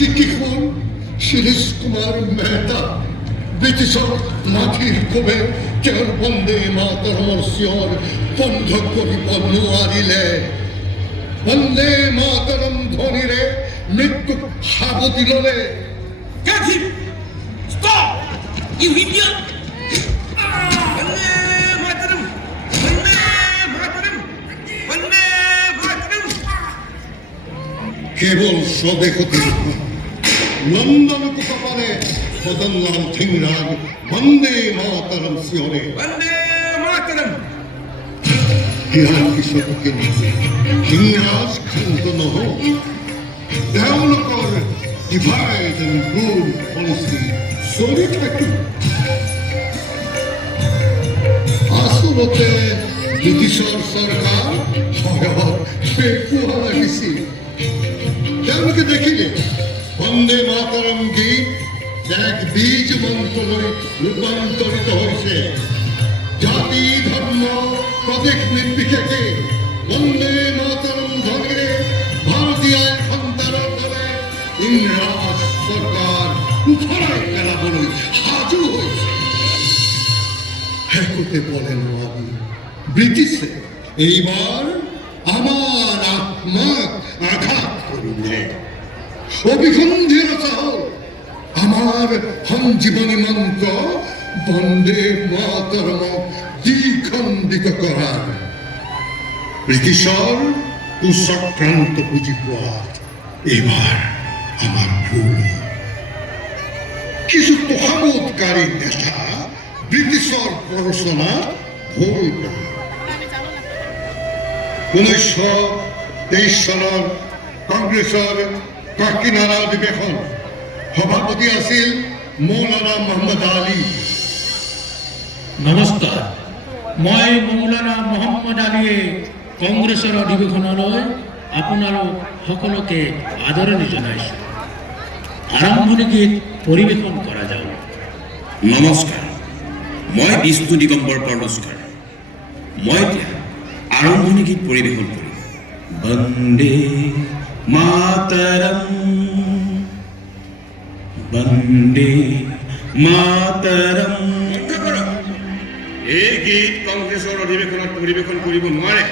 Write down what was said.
শিক্ষিকুল শিরিষ কুমার মেহতা ব্রিটিশর লাঠির কোবে কেউ বন্দে মাতরমর শিয়র বন্ধ করিব নোৱাৰিলে বন্দে মাতরম ধ্বনিৰে মৃত্যুক সাবতি ললে Get him! Stop! You idiot! Vande Mataram! Vande Mataram! Vande Mataram! কেবল স্বদেশী লন্ডন কুপাপারে মদনলাল ঠিংরাগ বন্দে মাতরম শিয়ৰে Vande Mataram! ইয়াৰ পিছতকে ইংৰাজ ক্ষান্ত নহওক তেওঁলোকৰ ডিভাইড এণ্ড ৰুল পলিচি চলি থাকিল আচলতে ব্ৰিটিছৰ চৰকাৰ ভয়ত বেকুৱা লাগিছিল তেওঁলোকে দেখিলে বন্দে মাতৰম গীত এক বীজ মন্ত্ৰলৈ ৰূপান্তৰিত হৈছে জাতি ধৰ্ম প্ৰদেশ নিৰ্বিশেষে বন্দে মাতৰম ধ্বনিৰে ভাৰতীয় সন্তানৰ দৰে ইংৰাজ চৰকাৰ উফৰাই পেলাবলৈ সাজু হৈছে একোতে বলে নোৱাৰি ব্ৰিটিছে এইবাৰ আমাৰ আত্মাক আঘাত কৰিলে অভিসন্ধি ৰচা হ'ল আমাৰ সঞ্জীৱনী মন্ত্ৰ বন্দে মাতৰমক দ্বিখণ্ডিত কৰাৰ ব্ৰিটিছৰ কুচক্ৰান্ত বুজি পোৱাত এইবাৰ আমাৰ ভুল কিছু তোষামোদকাৰী নেতা ব্ৰিটিছৰ প্ৰৰোচনাত ভুল কৰে 1923 চনৰ কংগ্ৰেছৰ কাকিনাৰা অধিৱেশন সভাপতি আছিল মৌলানা মোহাম্মদ আলী নমস্কাৰ মই মৌলানা মোহাম্মদ আলীয়ে কংগ্ৰেছৰ অধিৱেশনলৈ আপোনালোক সকলোকে আদৰণি জনাইছোঁ আৰম্ভণি গীত পৰিৱেশন কৰা যাওক নমস্কাৰ মই বিষ্ণু দিগম্বৰ পৰলোস্কাৰ মই এতিয়া আৰম্ভণি গীত পৰিৱেশন কৰিম বন্দে মাতৰম বন্দে মাতৰম এই গীত কংগ্ৰেছৰ অধিৱেশনত পৰিৱেশন কৰিব নোৱাৰে